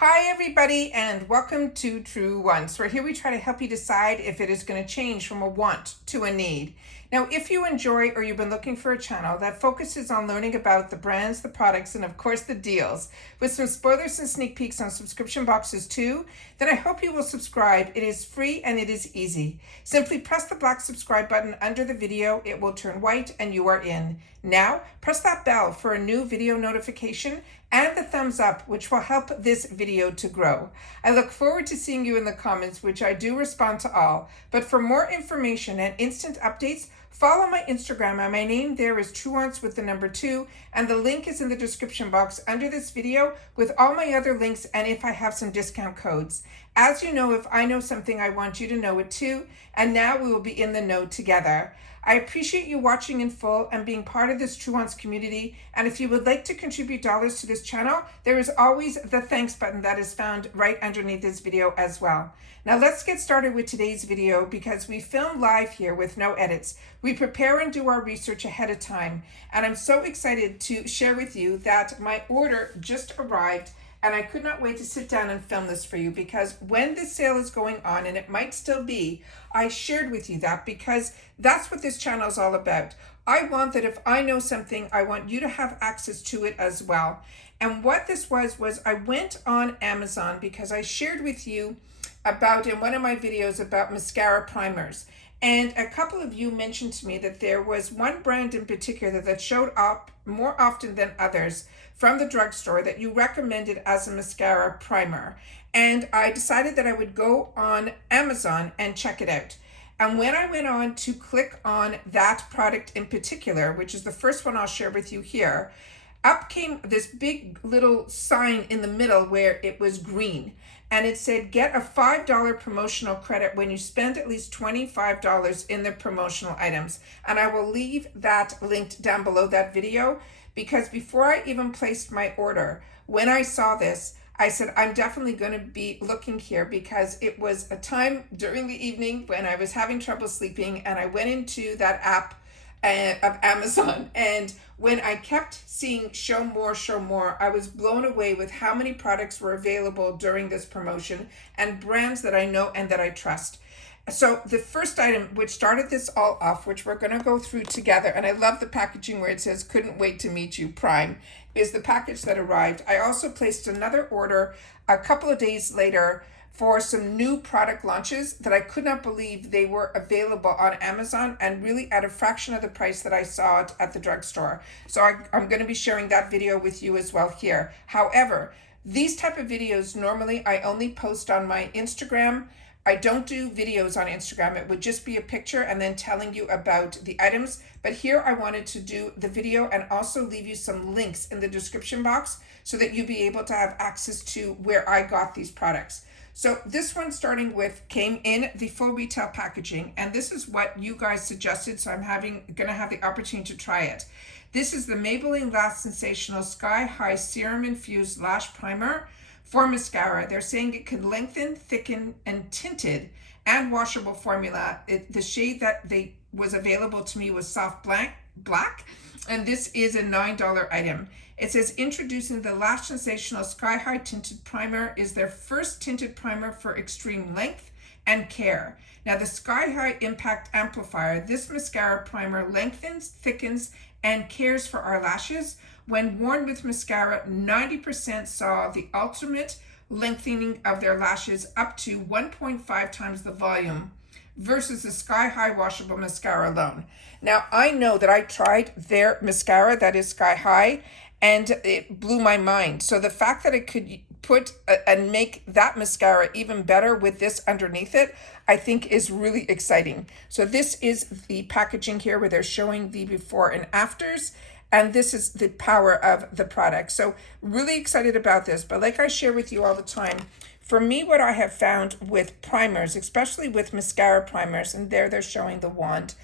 Hi everybody and welcome to Truewants, where here we try to help you decide if it is going to change from a want to a need. Now, if you enjoy or you've been looking for a channel that focuses on learning about the brands, the products, and of course the deals, with some spoilers and sneak peeks on subscription boxes too, then I hope you will subscribe. It is free and it is easy. Simply press the black subscribe button under the video. It will turn white and you are in. Now, press that bell for a new video notification and the thumbs up, which will help this video to grow. I look forward to seeing you in the comments, which I do respond to all. But for more information and instant updates, follow my Instagram, and my name there is Truewants with the number 2, and the link is in the description box under this video with all my other links and if I have some discount codes. As you know, if I know something, I want you to know it too, and now we will be in the know together. I appreciate you watching in full and being part of this Truewants community. And if you would like to contribute dollars to this channel, there is always the thanks button that is found right underneath this video as well. Now let's get started with today's video because we film live here with no edits. We prepare and do our research ahead of time. And I'm so excited to share with you that my order just arrived. And I could not wait to sit down and film this for you because when this sale is going on, and it might still be, I shared with you that because that's what this channel is all about. I want that if I know something, I want you to have access to it as well. And what this was I went on Amazon because I shared with you about in one of my videos about mascara primers. And a couple of you mentioned to me that there was one brand in particular that showed up more often than others from the drugstore that you recommended as a mascara primer. And I decided that I would go on Amazon and check it out. And when I went on to click on that product in particular, which is the first one I'll share with you here, up came this big little sign in the middle where it was green. And it said, get a $5 promotional credit when you spend at least $25 in the promotional items. And I will leave that linked down below that video because before I even placed my order, when I saw this, I said, I'm definitely going to be looking here because it was a time during the evening when I was having trouble sleeping and I went into that app of Amazon, and when I kept seeing show more, I was blown away with how many products were available during this promotion and brands that I know and that I trust. So the first item which started this all off, which we're going to go through together, and I love the packaging where it says couldn't wait to meet you Prime, is the package that arrived. I also placed another order a couple of days later for some new product launches that I could not believe they were available on Amazon and really at a fraction of the price that I saw it at the drugstore. So I'm going to be sharing that video with you as well here. However, these type of videos normally I only post on my Instagram. I don't do videos on Instagram. It would just be a picture and then telling you about the items. But here I wanted to do the video and also leave you some links in the description box so that you'll be able to have access to where I got these products. So this one starting with came in the full retail packaging, and this is what you guys suggested, so I'm gonna have the opportunity to try it. This is the Maybelline Lash Sensational Sky High Serum Infused Lash Primer for mascara. They're saying it can lengthen, thicken, and tinted and washable formula. The shade that was available to me was soft black, and this is a $9 item. It says introducing the Lash Sensational Sky High Tinted Primer is their first tinted primer for extreme length and care. Now the Sky High Impact Amplifier, this mascara primer lengthens, thickens, and cares for our lashes. When worn with mascara, 90% saw the ultimate lengthening of their lashes up to 1.5 times the volume versus the Sky High washable mascara alone. Now I know that I tried their mascara that is Sky High and it blew my mind. So the fact that it could put and make that mascara even better with this underneath it, I think is really exciting. So this is the packaging here where they're showing the before and afters. And this is the power of the product. So really excited about this. But like I share with you all the time, for me, what I have found with primers, especially with mascara primers, and there they're showing the wand,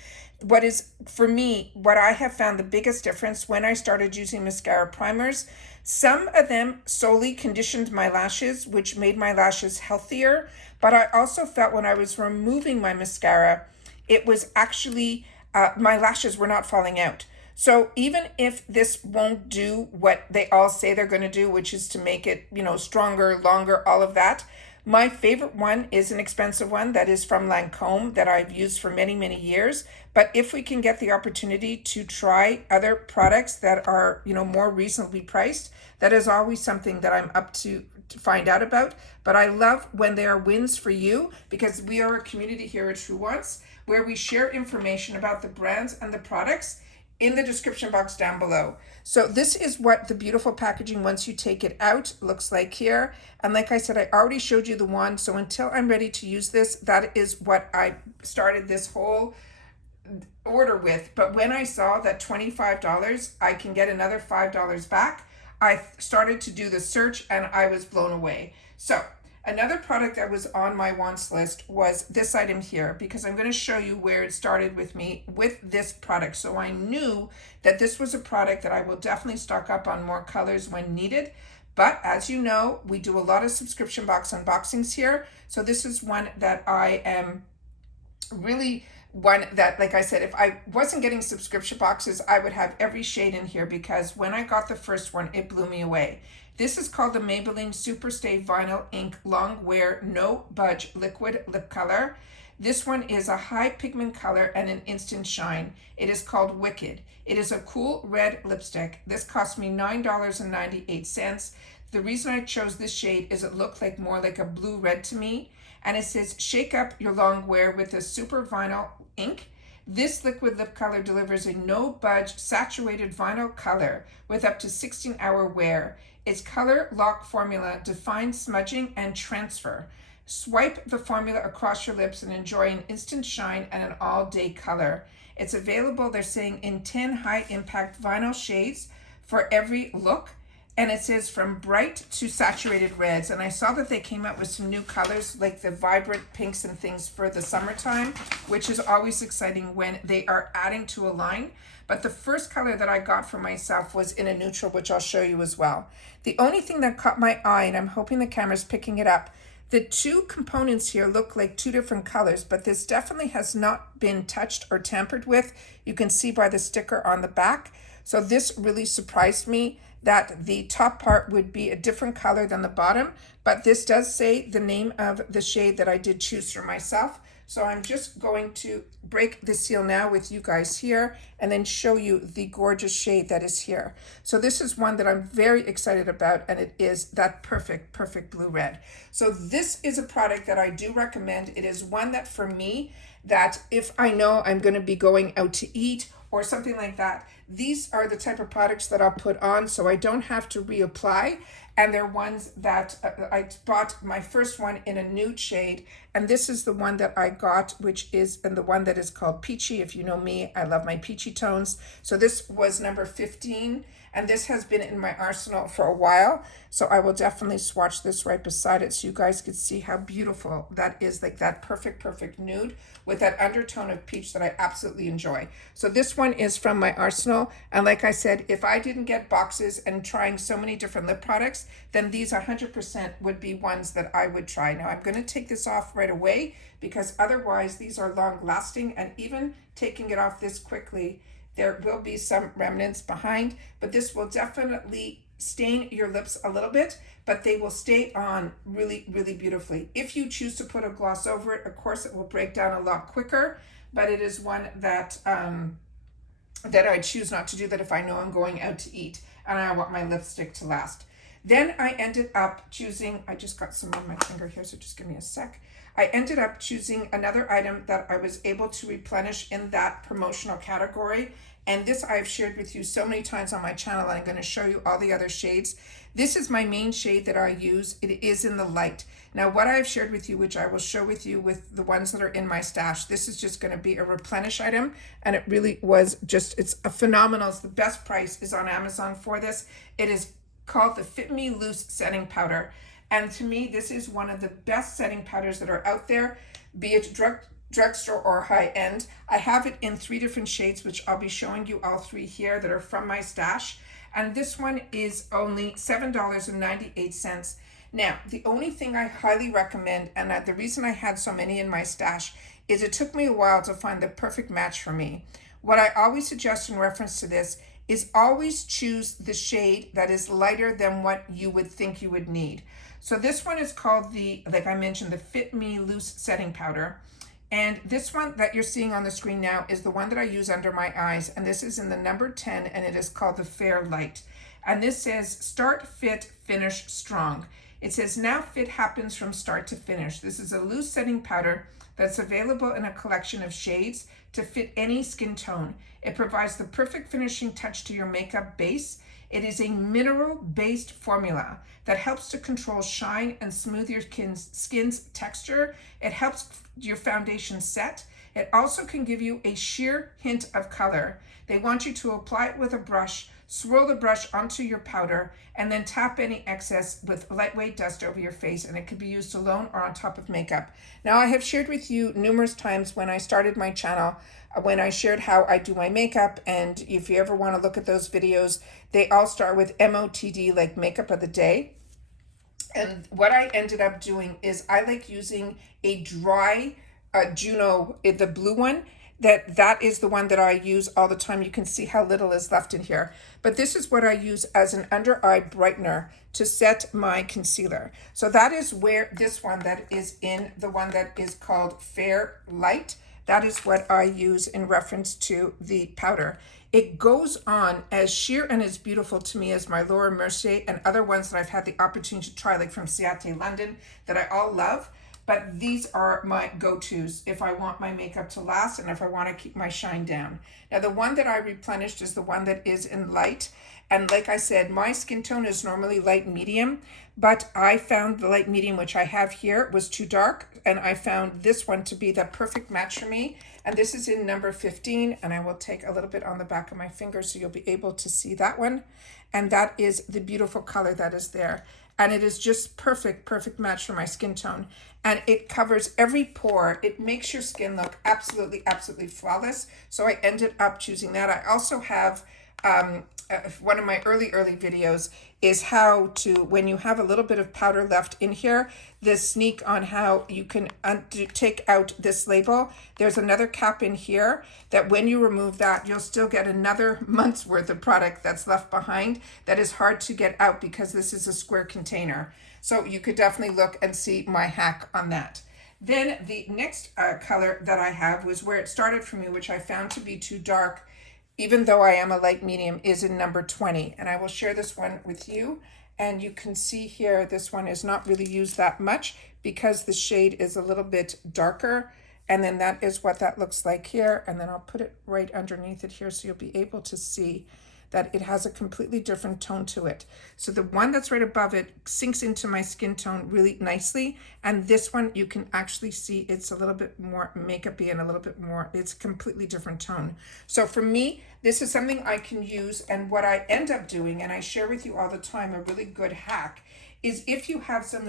what I have found the biggest difference when I started using mascara primers, some of them solely conditioned my lashes, which made my lashes healthier. But I also felt when I was removing my mascara, it was actually, my lashes were not falling out. So even if this won't do what they all say they're going to do, which is to make it, stronger, longer, all of that, my favorite one is an expensive one that is from Lancome that I've used for many, many years. But if we can get the opportunity to try other products that are, more reasonably priced, that is always something that I'm up to find out about. But I love when there are wins for you, because we are a community here at Truewants where we share information about the brands and the products in the description box down below. So this is what the beautiful packaging, once you take it out, looks like here. And like I said, I already showed you the wand. So until I'm ready to use this, that is what I started this whole order with. But when I saw that $25, I can get another $5 back, I started to do the search and I was blown away. So another product that was on my wants list was this item here, because I'm going to show you where it started with me with this product. So I knew that this was a product that I will definitely stock up on more colors when needed. But as you know, we do a lot of subscription box unboxings here. So this is one that I am really one that, like I said, if I wasn't getting subscription boxes, I would have every shade in here, because when I got the first one, it blew me away. This is called the Maybelline Superstay Vinyl Ink Long Wear No Budge Liquid Lip Color. This one is a high pigment color and an instant shine. It is called Wicked. It is a cool red lipstick. This cost me $9.98. The reason I chose this shade is it looked like more like a blue red to me. And it says, shake up your long wear with a super vinyl ink. This liquid lip color delivers a no budge saturated vinyl color with up to 16-hour wear. Its color lock formula defines smudging and transfer. Swipe the formula across your lips and enjoy an instant shine and an all-day color. It's available, they're saying, in 10 high-impact vinyl shades for every look. And it says from bright to saturated reds. And I saw that they came out with some new colors, like the vibrant pinks and things for the summertime, which is always exciting when they are adding to a line. But the first color that I got for myself was in a neutral, which I'll show you as well. The only thing that caught my eye, and I'm hoping the camera's picking it up, the two components here look like two different colors, but this definitely has not been touched or tampered with. You can see by the sticker on the back. So this really surprised me, that the top part would be a different color than the bottom, but this does say the name of the shade that I did choose for myself. So I'm just going to break the seal now with you guys here and then show you the gorgeous shade that is here. So this is one that I'm very excited about, and it is that perfect blue red. So this is a product that I do recommend. It is one that for me, that if I know I'm going to be going out to eat or something like that, these are the type of products that I'll put on so I don't have to reapply. And they're ones that I bought my first one in a nude shade. And this is the one that I got, which is the one that is called Peachy. If you know me, I love my peachy tones. So this was number 15. And this has been in my arsenal for a while. So I will definitely swatch this right beside it so you guys can see how beautiful that is, like that perfect nude with that undertone of peach that I absolutely enjoy. So this one is from my arsenal. And like I said, if I didn't get boxes and trying so many different lip products, then these 100% would be ones that I would try. Now I'm going to take this off right away, because otherwise these are long lasting, and even taking it off this quickly, there will be some remnants behind, but this will definitely stain your lips a little bit, but they will stay on really beautifully. If you choose to put a gloss over it, of course, it will break down a lot quicker, but it is one that that I choose not to do that if I know I'm going out to eat and I want my lipstick to last. Then I ended up choosing, I just got some on my finger here, so just give me a sec. I ended up choosing another item that I was able to replenish in that promotional category. And this I've shared with you so many times on my channel, and I'm going to show you all the other shades. This is my main shade that I use. It is in the light. Now what I've shared with you, which I will show with you with the ones that are in my stash, this is just going to be a replenish item. And it really was just, it's a phenomenal, it's the best price is on Amazon for this. It is called the Fit Me Loose Setting Powder. And to me, this is one of the best setting powders that are out there, be it drugstore or high end. I have it in 3 different shades, which I'll be showing you all 3 here that are from my stash. And this one is only $7.98. Now, the only thing I highly recommend, and the reason I had so many in my stash, is it took me a while to find the perfect match for me. what I always suggest in reference to this is always choose the shade that is lighter than what you would think you would need. So this one is called the, like I mentioned, the Fit Me Loose Setting Powder. And this one that you're seeing on the screen now is the one that I use under my eyes. And this is in the number 10, and it is called the Fair Light. And this says, start fit, finish strong. It says, now fit happens from start to finish. This is a loose setting powder that's available in a collection of shades to fit any skin tone. It provides the perfect finishing touch to your makeup base. It is a mineral-based formula that helps to control shine and smooth your skin's texture. It helps your foundation set. It also can give you a sheer hint of color. They want you to apply it with a brush, swirl the brush onto your powder, and then tap any excess with lightweight dust over your face, and it could be used alone or on top of makeup. Now, I have shared with you numerous times when I started my channel, when I shared how I do my makeup, and if you ever want to look at those videos, they all start with MOTD, like makeup of the day. And what I ended up doing is I like using a dry Juno, the blue one. That is the one that I use all the time. You can see how little is left in here. But this is what I use as an under eye brightener to set my concealer. So that is where this one that is in the one that is called Fair Light. That is what I use in reference to the powder. It goes on as sheer and as beautiful to me as my Laura Mercier and other ones that I've had the opportunity to try, like from Ciate London, that I all love. But these are my go-tos if I want my makeup to last and if I want to keep my shine down. Now, the one that I replenished is the one that is in light. And like I said, my skin tone is normally light medium, but I found the light medium, which I have here, was too dark. And I found this one to be the perfect match for me. And this is in number 15. And I will take a little bit on the back of my finger so you'll be able to see that one. And that is the beautiful color that is there. And it is just perfect match for my skin tone. And it covers every pore. It makes your skin look absolutely flawless. So I ended up choosing that. I also have one of my early videos is how to, when you have a little bit of powder left in here, this sneak on how you can take out this label. There's another cap in here that when you remove that, you'll still get another month's worth of product that's left behind that is hard to get out because this is a square container. So you could definitely look and see my hack on that. Then the next color that I have was where it started for me, which I found to be too dark, even though I am a light medium, is in number 20. And I will share this one with you. And you can see here, this one is not really used that much because the shade is a little bit darker. And then that is what that looks like here. And then I'll put it right underneath it here so you'll be able to see that it has a completely different tone to it. So the one that's right above it sinks into my skin tone really nicely. And this one, you can actually see it's a little bit more makeup-y and a little bit more, it's a completely different tone. So for me, this is something I can use. And what I end up doing, and I share with you all the time, a really good hack, is if you have some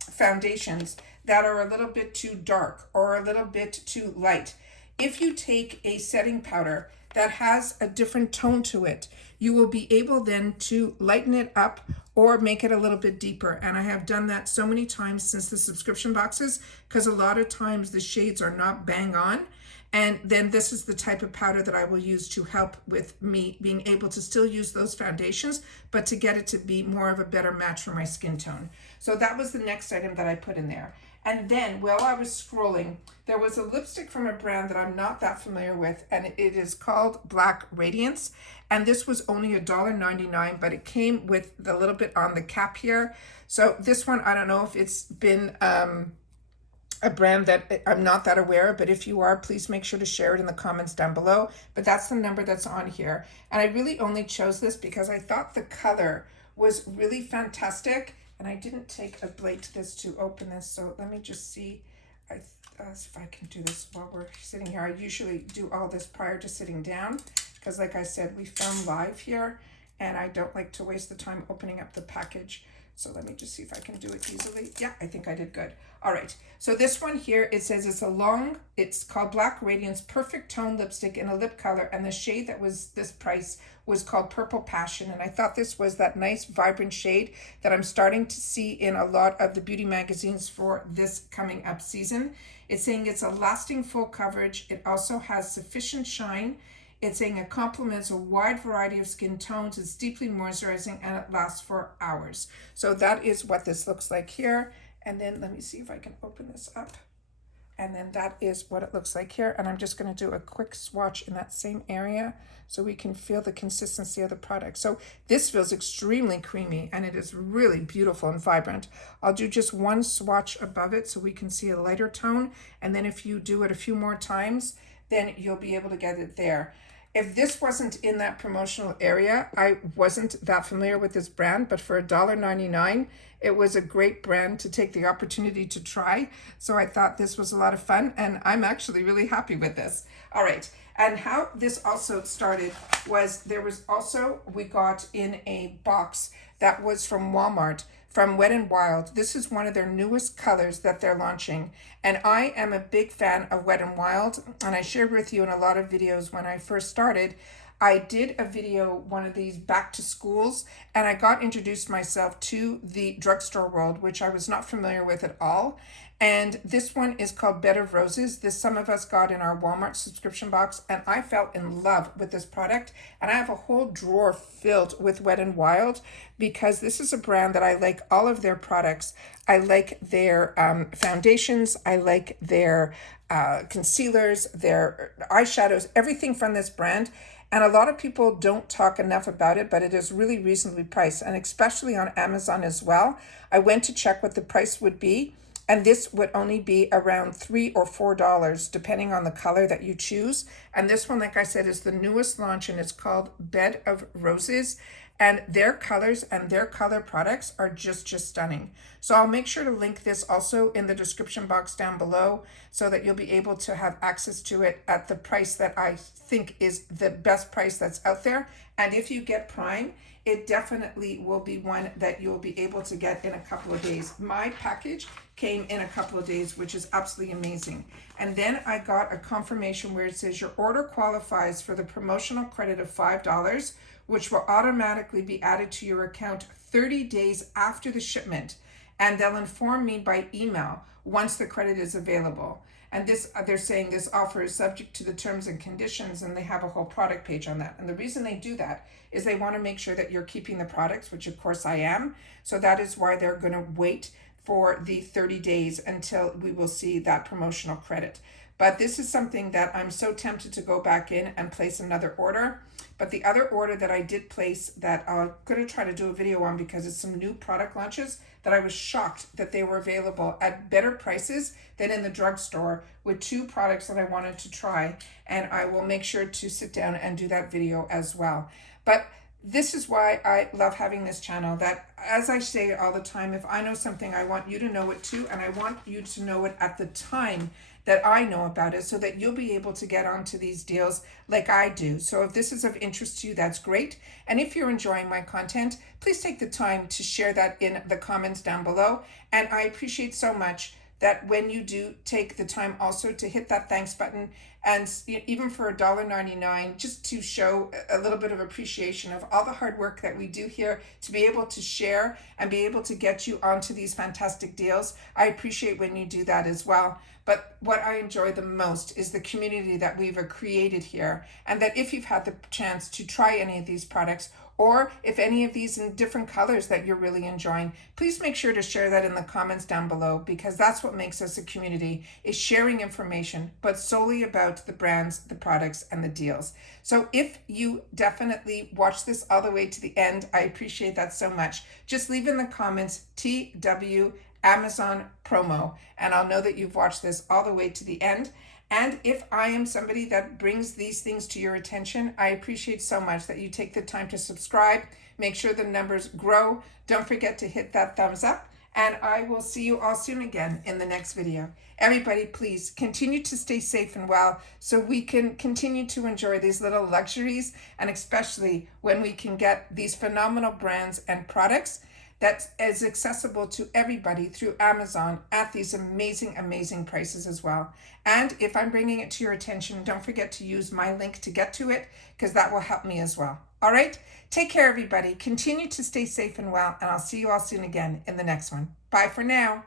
foundations that are a little bit too dark or a little bit too light, if you take a setting powder that has a different tone to it, you will be able then to lighten it up or make it a little bit deeper. And I have done that so many times since the subscription boxes, because a lot of times the shades are not bang on. And then this is the type of powder that I will use to help with me being able to still use those foundations, but to get it to be more of a better match for my skin tone. So that was the next item that I put in there. And then while I was scrolling, there was a lipstick from a brand that I'm not that familiar with, and it is called Black Radiance. And this was only $1.99, but it came with a little bit on the cap here. So this one, I don't know if it's been a brand that I'm not that aware of, but if you are, please make sure to share it in the comments down below. But that's the number that's on here. And I really only chose this because I thought the color was really fantastic. And I didn't take a blade to this to open this, so let me just see if I can do this while we're sitting here. I usually do all this prior to sitting down because, like I said, we film live here. and I don't like to waste the time opening up the package. So let me just see if I can do it easily. Yeah, I think I did good. All right, so this one here, it says it's called Black Radiance Perfect Tone Lipstick in a lip color, and the shade that was this price was called Purple Passion, and I thought this was that nice vibrant shade that I'm starting to see in a lot of the beauty magazines for this coming up season. It's saying it's a lasting full coverage. It also has sufficient shine. It's saying it complements a wide variety of skin tones. It's deeply moisturizing and it lasts for hours. So that is what this looks like here. And then let me see if I can open this up. And then that is what it looks like here. And I'm just going to do a quick swatch in that same area so we can feel the consistency of the product. So this feels extremely creamy and it is really beautiful and vibrant. I'll do just one swatch above it so we can see a lighter tone. And then if you do it a few more times, then you'll be able to get it there. If this wasn't in that promotional area, I wasn't that familiar with this brand, but for $1.99, it was a great brand to take the opportunity to try. So I thought this was a lot of fun, and I'm actually really happy with this. All right, and how this also started was we got in a box that was from Walmart, from Wet n Wild. This is one of their newest colors that they're launching. And I am a big fan of Wet n Wild. And I shared with you in a lot of videos when I first started. I did a video, one of these back to schools, and I got introduced myself to the drugstore world, which I was not familiar with at all. And this one is called Bed of Roses. This some of us got in our Walmart subscription box, and I fell in love with this product. And I have a whole drawer filled with Wet n Wild because this is a brand that I like all of their products. I like their foundations. I like their concealers, their eyeshadows, everything from this brand. And a lot of people don't talk enough about it, but it is really reasonably priced, and especially on Amazon as well. I went to check what the price would be, and this would only be around $3 or $4, depending on the color that you choose. And this one, like I said, is the newest launch, and it's called Bed of Roses. And their colors and their color products are just stunning. So I'll make sure to link this also in the description box down below so that you'll be able to have access to it at the price that I think is the best price that's out there. And if you get Prime, it definitely will be one that you'll be able to get in a couple of days. My package came in a couple of days, which is absolutely amazing. And then I got a confirmation where it says your order qualifies for the promotional credit of $5, which will automatically be added to your account 30 days after the shipment. And they'll inform me by email once the credit is available. And this, they're saying this offer is subject to the terms and conditions, and they have a whole product page on that. And the reason they do that is they want to make sure that you're keeping the products, which of course I am. So that is why they're going to wait for the 30 days until we will see that promotional credit. But this is something that I'm so tempted to go back in and place another order. But the other order that I did place that I'm going to try to do a video on because it's some new product launches that I was shocked that they were available at better prices than in the drugstore with two products that I wanted to try. And I will make sure to sit down and do that video as well. But this is why I love having this channel, that as I say all the time, if I know something, I want you to know it too. And I want you to know it at the time that I know about it so that you'll be able to get onto these deals like I do. So if this is of interest to you, that's great. And if you're enjoying my content, please take the time to share that in the comments down below. And I appreciate so much that when you do take the time also to hit that thanks button, and even for $1.99, just to show a little bit of appreciation of all the hard work that we do here to be able to share and be able to get you onto these fantastic deals. I appreciate when you do that as well. But what I enjoy the most is the community that we've created here, and that if you've had the chance to try any of these products, or if any of these in different colors that you're really enjoying, please make sure to share that in the comments down below, because that's what makes us a community, is sharing information, but solely about the brands, the products, and the deals. So if you definitely watch this all the way to the end, I appreciate that so much. Just leave in the comments TW Amazon promo, and I'll know that you've watched this all the way to the end. And if I am somebody that brings these things to your attention, I appreciate so much that you take the time to subscribe, make sure the numbers grow. Don't forget to hit that thumbs up, And I will see you all soon again in the next video. Everybody, please continue to stay safe and well so we can continue to enjoy these little luxuries, and especially when we can get these phenomenal brands and products that is accessible to everybody through Amazon at these amazing, amazing prices as well. And if I'm bringing it to your attention, don't forget to use my link to get to it, because that will help me as well. All right? Take care, everybody. Continue to stay safe and well, and I'll see you all soon again in the next one. Bye for now.